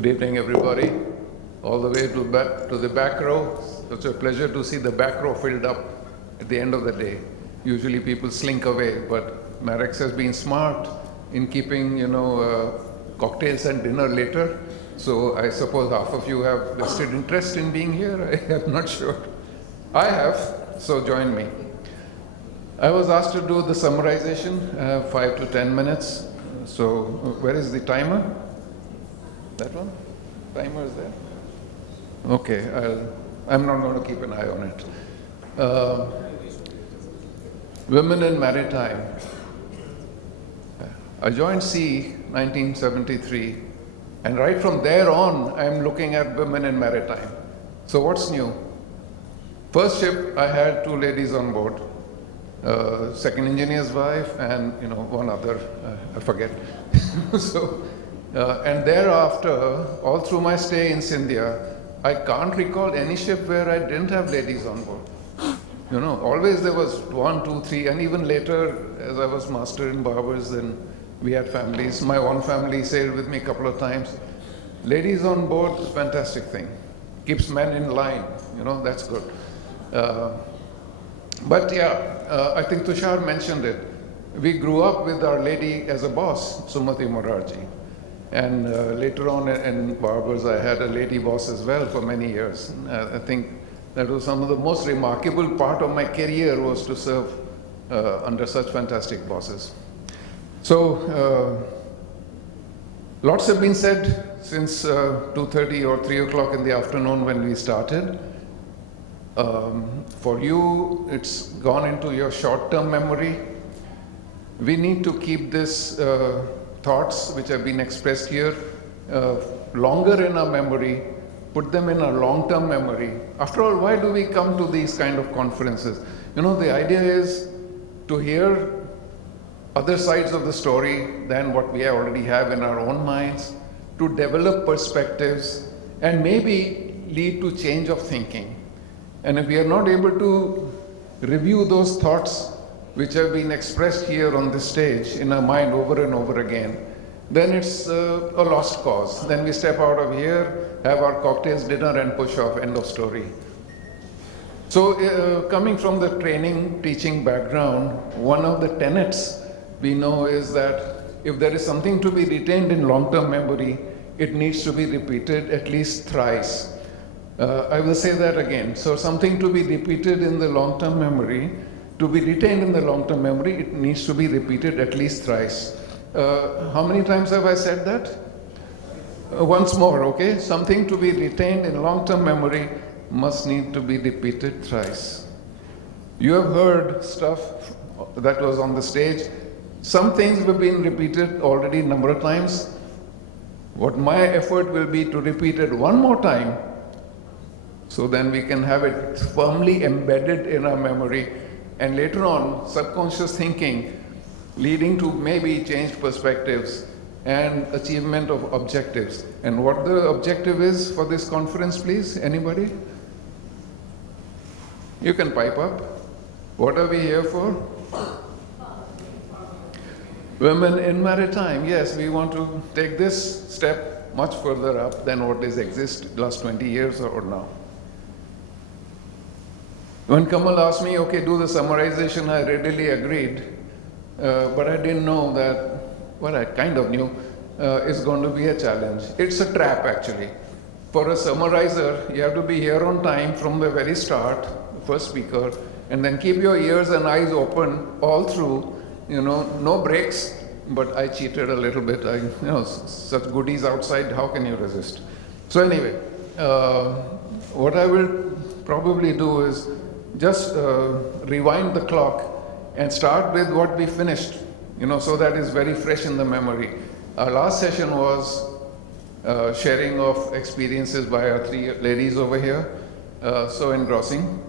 Good evening, everybody. All the way to the back row. It's a pleasure to see the back row filled up at the end of the day. Usually people slink away, but Marex has been smart in keeping, cocktails and dinner later. So I suppose half of you have vested interest in being here. I'm not sure. I have, so join me. I was asked to do the summarization, 5 to 10 minutes. So where is the timer? That one? Timer is there? Okay, I'm not going to keep an eye on it. Women in Maritime. I joined C 1973, and right from there on, I'm looking at women in maritime. So what's new? First ship, I had 2 ladies on board, second engineer's wife, and one other, I forget. And thereafter, all through my stay in Scindia, I can't recall any ship where I didn't have ladies on board. Always there was 1, 2, 3, and even later, as I was master in Barbers, then we had families. My own family sailed with me a couple of times. Ladies on board, fantastic thing. Keeps men in line, that's good. But yeah, I think Tushar mentioned it. We grew up with our lady as a boss, Sumati Morarji. And later on in Barbers, I had a lady boss as well for many years. I think that was some of the most remarkable part of my career, was to serve under such fantastic bosses. So lots have been said since 2:30 or 3 o'clock in the afternoon when we started. For you, it's gone into your short-term memory. We need to keep this thoughts which have been expressed here longer in our memory, put them in our long-term memory. After all, why do we come to these kind of conferences? The idea is to hear other sides of the story than what we already have in our own minds, to develop perspectives, and maybe lead to change of thinking. And if we are not able to review those thoughts which have been expressed here on this stage in our mind over and over again, then it's a lost cause. Then we step out of here, have our cocktails, dinner, and push off, end of story. So coming from the training, teaching background, one of the tenets we know is that if there is something to be retained in long-term memory, it needs to be repeated at least thrice. I will say that again. So something to be repeated in the long-term memory, to be retained in the long-term memory, it needs to be repeated at least thrice. How many times have I said that? Once more, okay? Something to be retained in long-term memory must need to be repeated thrice. You have heard stuff that was on the stage. Some things have been repeated already a number of times. What my effort will be to repeat it one more time, so then we can have it firmly embedded in our memory, and later on, subconscious thinking leading to maybe changed perspectives and achievement of objectives. And what the objective is for this conference, please? Anybody? You can pipe up. What are we here for? Women in maritime. Yes, we want to take this step much further up than what is exist last 20 years or now. When Kamal asked me, okay, do the summarization, I readily agreed, but I didn't know that, well, I kind of knew, it's going to be a challenge. It's a trap, actually. For a summarizer, you have to be here on time from the very start, first speaker, and then keep your ears and eyes open all through, no breaks, but I cheated a little bit. Such goodies outside, how can you resist? So anyway, what I will probably do is just rewind the clock and start with what we finished, so that is very fresh in the memory. Our last session was sharing of experiences by our 3 ladies over here, so engrossing.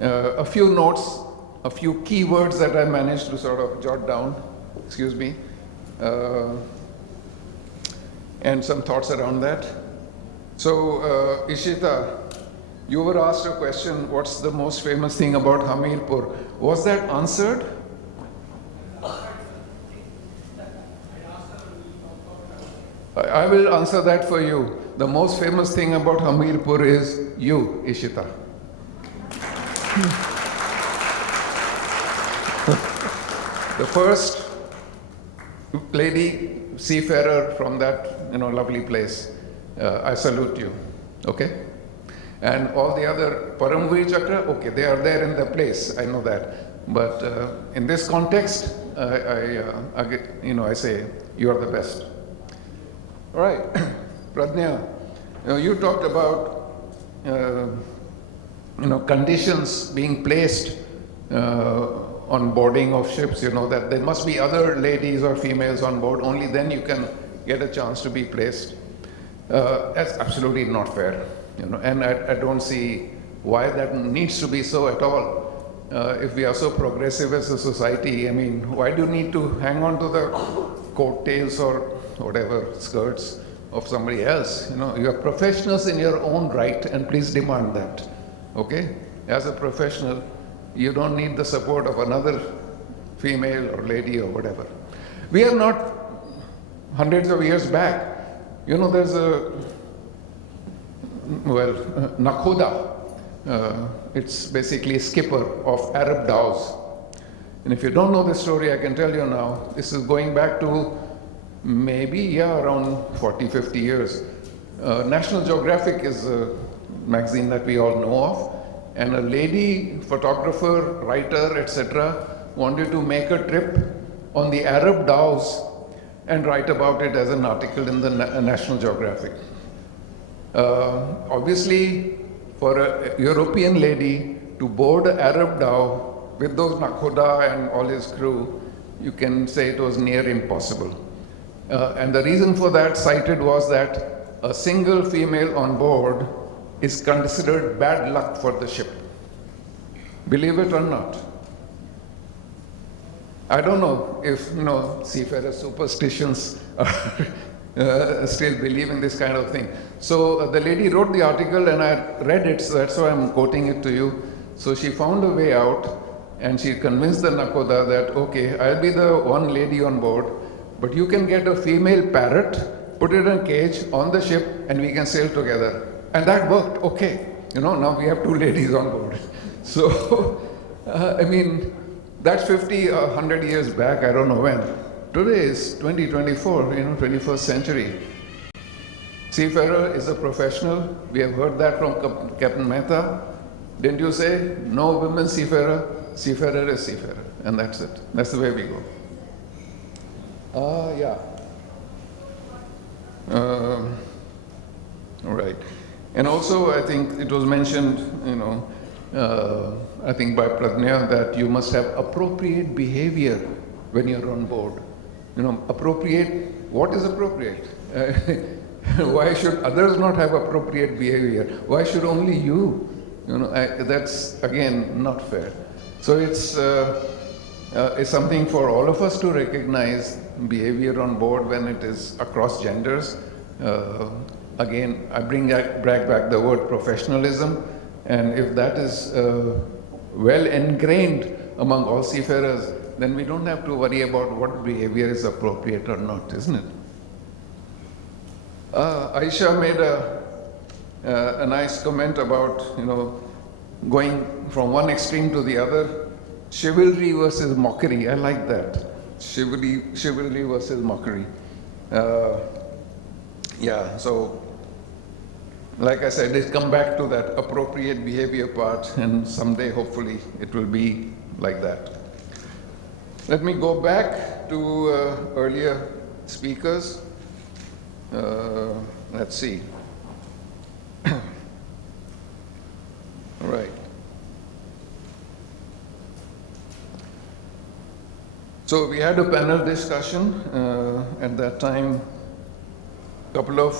A few notes, a few key words that I managed to sort of jot down, excuse me, and some thoughts around that. So Ishita, you were asked a question, what's the most famous thing about Hamirpur? Was that answered? I will answer that for you. The most famous thing about Hamirpur is you, Ishita. The first lady seafarer from that lovely place. I salute you. Okay? And all the other Paramviri Chakra, okay, they are there in the place. I know that. But in this context, I say you are the best. All right, Pradnya, you talked about conditions being placed on boarding of ships. That there must be other ladies or females on board. Only then you can get a chance to be placed. That's absolutely not fair. And I don't see why that needs to be so at all. If we are so progressive as a society, I mean, why do you need to hang on to the coattails or whatever skirts of somebody else? You are professionals in your own right, and please demand that. Okay? As a professional, you don't need the support of another female or lady or whatever. We are not hundreds of years back. There's a Nakhoda. It's basically a skipper of Arab dhows. And if you don't know this story, I can tell you now. This is going back to maybe, around 40, 50 years. National Geographic is a magazine that we all know of. And a lady photographer, writer, etc. wanted to make a trip on the Arab dhows and write about it as an article in the National Geographic. Obviously, for a European lady to board an Arab dhow with those Nakhoda and all his crew, you can say it was near impossible. And the reason for that cited was that a single female on board is considered bad luck for the ship. Believe it or not. I don't know if, seafarer superstitions still believe in this kind of thing. So the lady wrote the article and I read it, so that's why I'm quoting it to you. So she found a way out and she convinced the Nakhoda that, okay, I'll be the one lady on board, but you can get a female parrot, put it in a cage on the ship and we can sail together. And that worked, okay. Now we have 2 ladies on board. So, that's 50, 100 years back, I don't know when. Today is 2024, 21st century. Seafarer is a professional. We have heard that from Captain Mehta. Didn't you say, no women seafarer? Seafarer is seafarer. And that's it. That's the way we go. All right. And also, I think it was mentioned, I think by Pradnya, that you must have appropriate behavior when you're on board. Appropriate, what is appropriate? Why should others not have appropriate behavior? Why should only you? That's, again, not fair. So it's something for all of us to recognize behavior on board when it is across genders. Again, I brag back the word professionalism, and if that is well ingrained among all seafarers, then we don't have to worry about what behavior is appropriate or not, isn't it? Aisha made a nice comment about, going from one extreme to the other. Chivalry versus mockery, I like that. Chivalry versus mockery. So, like I said, it's come back to that appropriate behavior part, and someday, hopefully, it will be like that. Let me go back to earlier speakers. Let's see. All right. So we had a panel discussion at that time. A couple of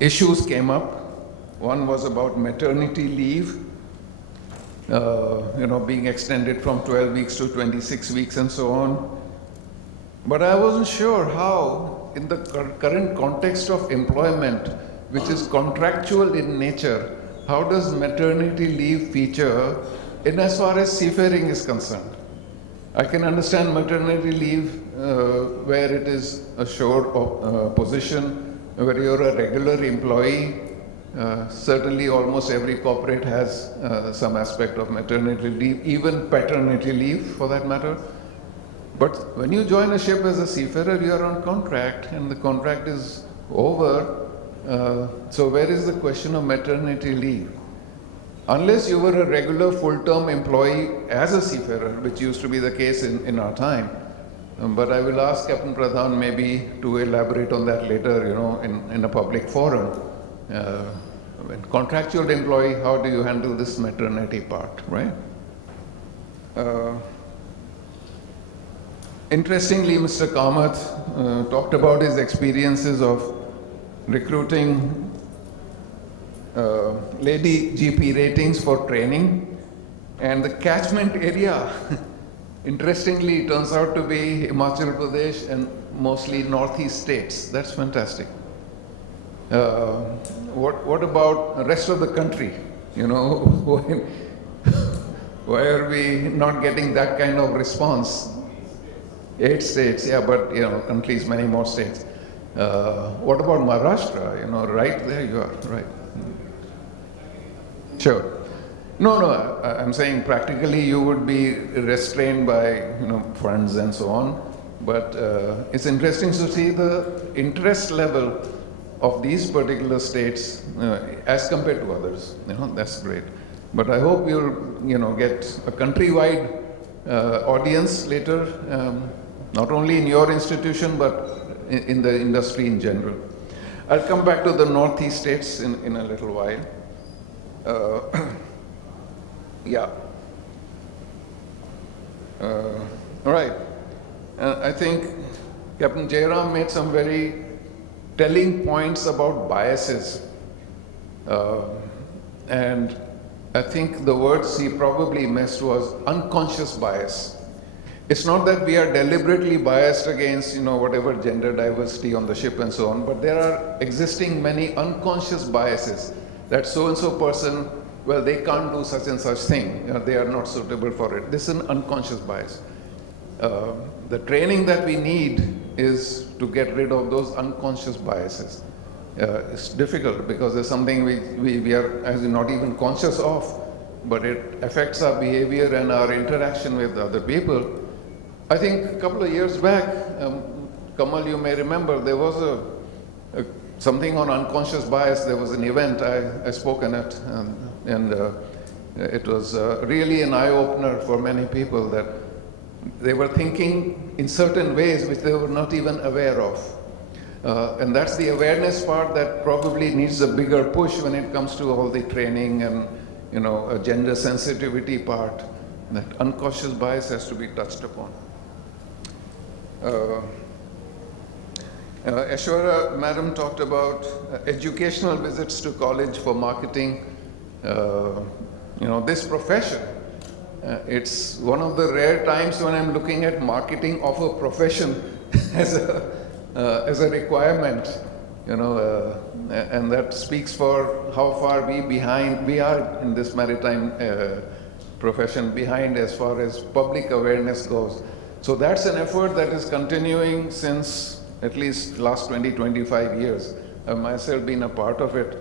issues came up. One was about maternity leave, being extended from 12 weeks to 26 weeks and so on. But I wasn't sure how, in the current context of employment, which is contractual in nature, how does maternity leave feature in as far as seafaring is concerned? I can understand maternity leave where it is a sure position, where you're a regular employee. Certainly, almost every corporate has some aspect of maternity leave, even paternity leave for that matter. But when you join a ship as a seafarer, you are on contract, and the contract is over. So where is the question of maternity leave? Unless you were a regular full-term employee as a seafarer, which used to be the case in our time. But I will ask Captain Pradhan maybe to elaborate on that later, in a public forum. When contractual employee, how do you handle this maternity part, right? Interestingly, Mr. Kamath talked about his experiences of recruiting lady GP ratings for training, and the catchment area, interestingly, turns out to be Himachal Pradesh and mostly northeast states. That's fantastic. What about the rest of the country? Why are we not getting that kind of response? 8 states, yeah, but at least many more states. What about Maharashtra? Right there you are, right. Sure. No, I'm saying practically you would be restrained by funds and so on. But it's interesting to see the interest level of these particular states as compared to others. That's great. But I hope you'll get a countrywide audience later, not only in your institution but in the industry in general. I'll come back to the northeast states in a little while. Yeah. All right. I think Captain Jairam made some very telling points about biases. And I think the words he probably missed was unconscious bias. It's not that we are deliberately biased against, whatever gender diversity on the ship and so on, but there are existing many unconscious biases that so-and-so person, well, they can't do such and such thing. They are not suitable for it. This is an unconscious bias. The training that we need is to get rid of those unconscious biases. It's difficult because there's something we are not even conscious of, but it affects our behavior and our interaction with other people. I think a couple of years back, Kamal, you may remember, there was something on unconscious bias. There was an event, I spoke in it, and it was really an eye-opener for many people that they were thinking in certain ways which they were not even aware of. And that's the awareness part that probably needs a bigger push when it comes to all the training and a gender sensitivity part. That unconscious bias has to be touched upon. Ashwara Madam talked about educational visits to college for marketing. This profession, it's one of the rare times when I'm looking at marketing of a profession as a requirement, and that speaks for how far we are in this maritime profession behind as far as public awareness goes. So that's an effort that is continuing since at least last 20-25 years. I've myself been a part of it,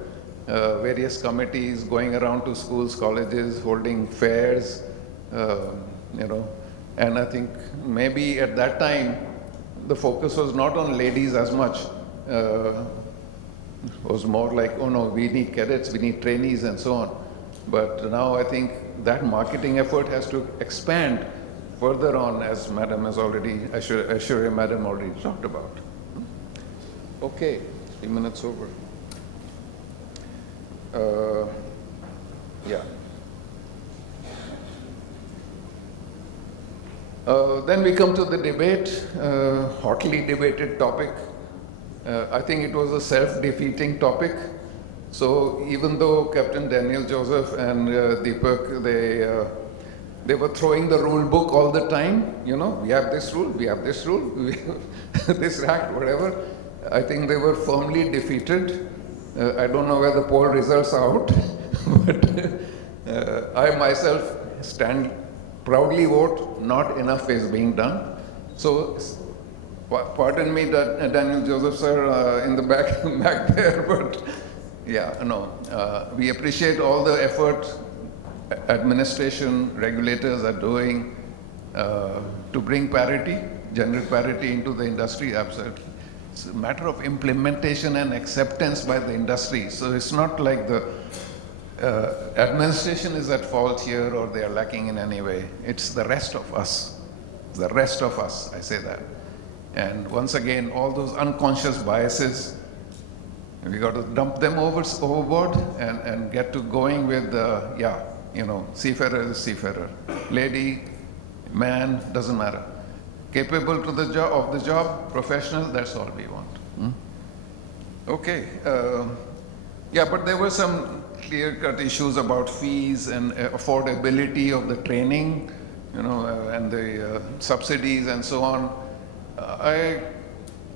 various committees going around to schools, colleges, holding fairs, and I think maybe at that time the focus was not on ladies as much. It was more like, oh no, we need cadets, we need trainees and so on. But now I think that marketing effort has to expand further on, as Madam has already, Ashwarya Madam already talked about. Okay, 3 minutes over. Yeah. Then we come to the debate, hotly debated topic. I think it was a self-defeating topic. So even though Captain Daniel Joseph and Deepak, they were throwing the rule book all the time, we have this rule, we have this rule, we have this act, whatever. I think they were firmly defeated. I don't know where the poll results are out, but I myself stand proudly vote, not enough is being done. So, pardon me, Daniel Joseph sir, in the back, back there, but yeah, no, we appreciate all the effort administration, regulators are doing to bring parity, gender parity into the industry, absolutely. It's a matter of implementation and acceptance by the industry. So it's not like the administration is at fault here or they are lacking in any way. It's the rest of us. The rest of us, I say that. And once again, all those unconscious biases, we got to dump them overboard and get to going with, yeah, you know, seafarer is seafarer. Lady, man, doesn't matter. Capable to the job, of the job, professional, that's all we want. Okay. Yeah, but there were some clear-cut issues about fees and affordability of the training, you know, and the subsidies and so on.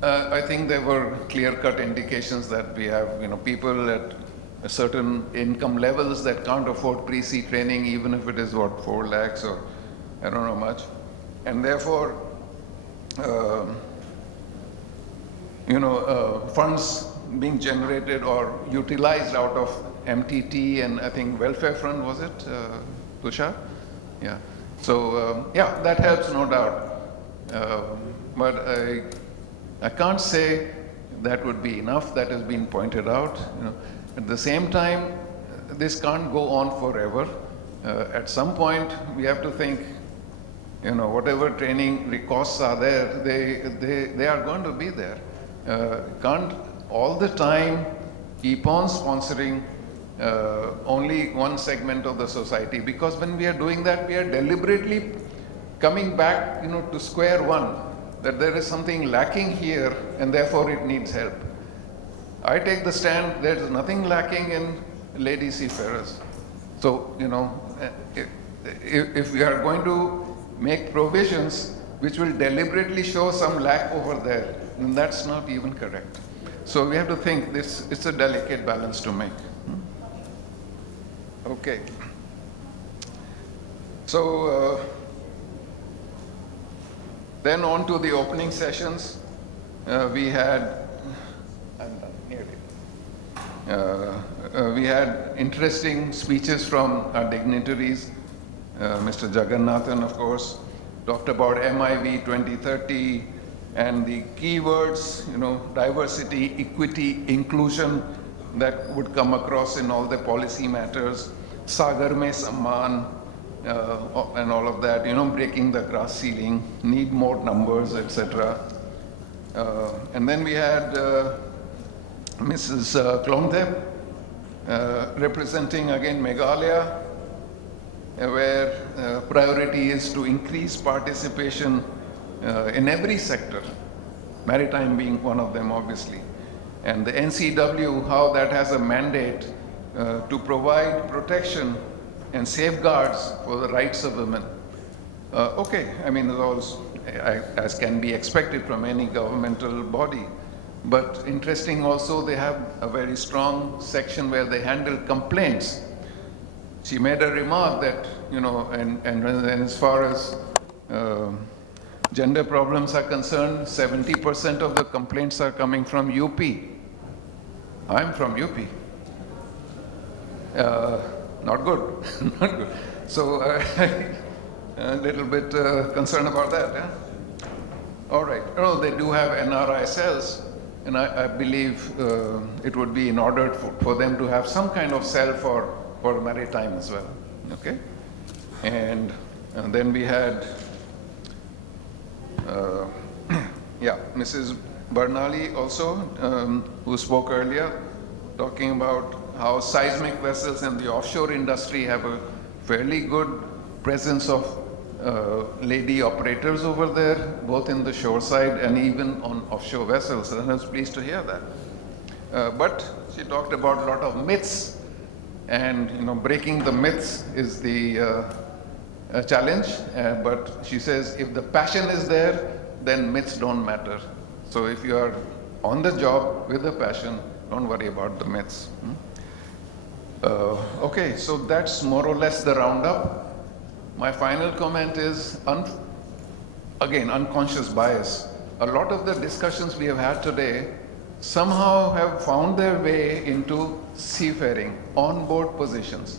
I think there were clear-cut indications that we have, you know, people at certain income levels that can't afford pre-C training, even if it is, what, 4 lakhs or I don't know much. And therefore, you know, funds being generated or utilized out of MTT and I think welfare fund, was it, Tushar? Yeah. So, yeah, that helps, no doubt. But I can't say that would be enough. That has been pointed out. You know, at the same time, this can't go on forever. At some point, we have to think, you know, whatever training costs are there, they are going to be there. Can't all the time keep on sponsoring only one segment of the society, because when we are doing that, we are deliberately coming back, you know, to square one, that there is something lacking here and therefore it needs help. I take the stand, there is nothing lacking in lady seafarers. So, you know, if we are going to make provisions which will deliberately show some lack over there, then that's not even correct. So we have to think this, it's a delicate balance to make. Okay. So then on to the opening sessions. We had, I'm done, nearly. We had interesting speeches from our dignitaries. Mr. Jagannathan, of course, talked about MIV 2030 and the keywords, you know, diversity, equity, inclusion that would come across in all the policy matters, Sagar Mein Samman, and all of that, you know, breaking the glass ceiling, need more numbers, etc. And then we had Mrs. Klongthep representing again Meghalaya, where priority is to increase participation in every sector, maritime being one of them, obviously. And the NCW, how that has a mandate to provide protection and safeguards for the rights of women. Okay, I mean, as can be expected from any governmental body. But interesting also, they have a very strong section where they handle complaints. She made a remark that, you know, and as far as gender problems are concerned, 70% of the complaints are coming from UP. I'm from UP. Not good, not good. So a little bit concerned about that. Yeah? All right. Oh, they do have NRI cells, and I believe it would be in order for them to have some kind of cell for maritime as well. Okay. And then we had, yeah, Mrs. Barnali also, who spoke earlier, talking about how seismic vessels in the offshore industry have a fairly good presence of lady operators over there, both in the shore side and even on offshore vessels. And I was pleased to hear that. But she talked about a lot of myths, and you know, breaking the myths is the challenge. But she says if the passion is there, then myths don't matter. So if you are on the job with a passion, don't worry about the myths. Okay, so that's more or less the roundup. My final comment is, again, unconscious bias. A lot of the discussions we have had today somehow have found their way into seafaring, on-board positions.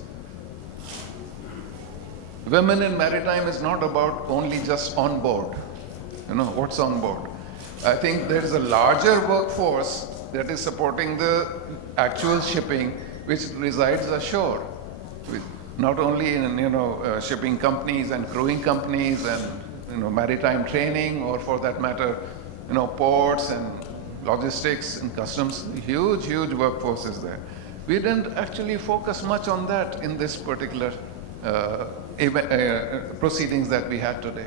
Women in maritime is not about only just on board. What's on board? I think there's a larger workforce that is supporting the actual shipping which resides ashore, with not only in shipping companies and crewing companies and maritime training, or for that matter ports and logistics and customs. Huge workforce is there. We didn't actually focus much on that in this particular proceedings that we had today.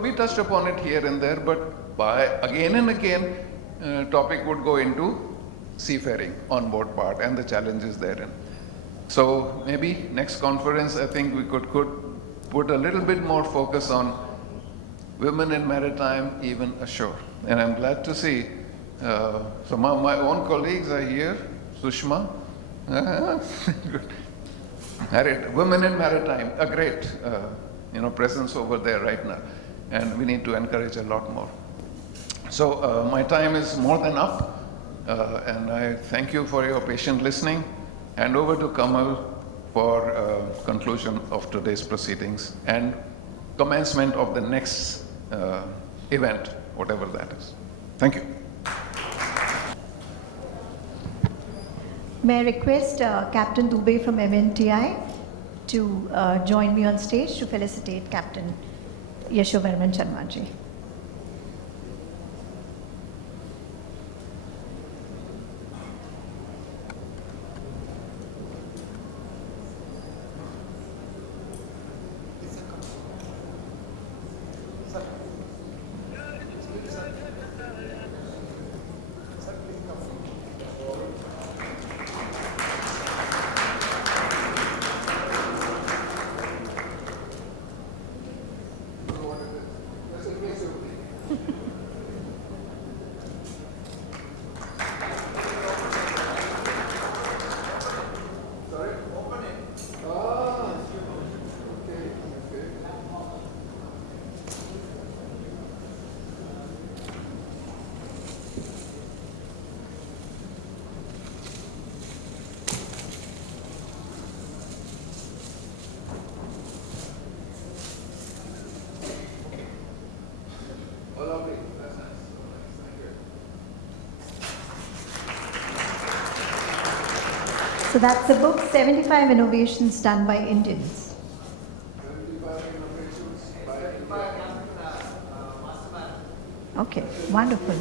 We touched upon it here and there, but by again and again topic would go into seafaring, on-board part, and the challenges therein. So maybe next conference, I think we could put a little bit more focus on women in maritime, even ashore. And I'm glad to see some of my own colleagues are here. Sushma, women in maritime, a great presence over there right now. And we need to encourage a lot more. So my time is more than up. And I thank you for your patient listening. Hand over to Kamal for conclusion of today's proceedings and commencement of the next event, whatever that is. Thank you. May I request Captain Dubey from MNTI to join me on stage to felicitate Captain Yashovarman Sharmaji. So that's the book, 75 Innovations Done by Indians. 75 innovations by India. Okay, wonderful.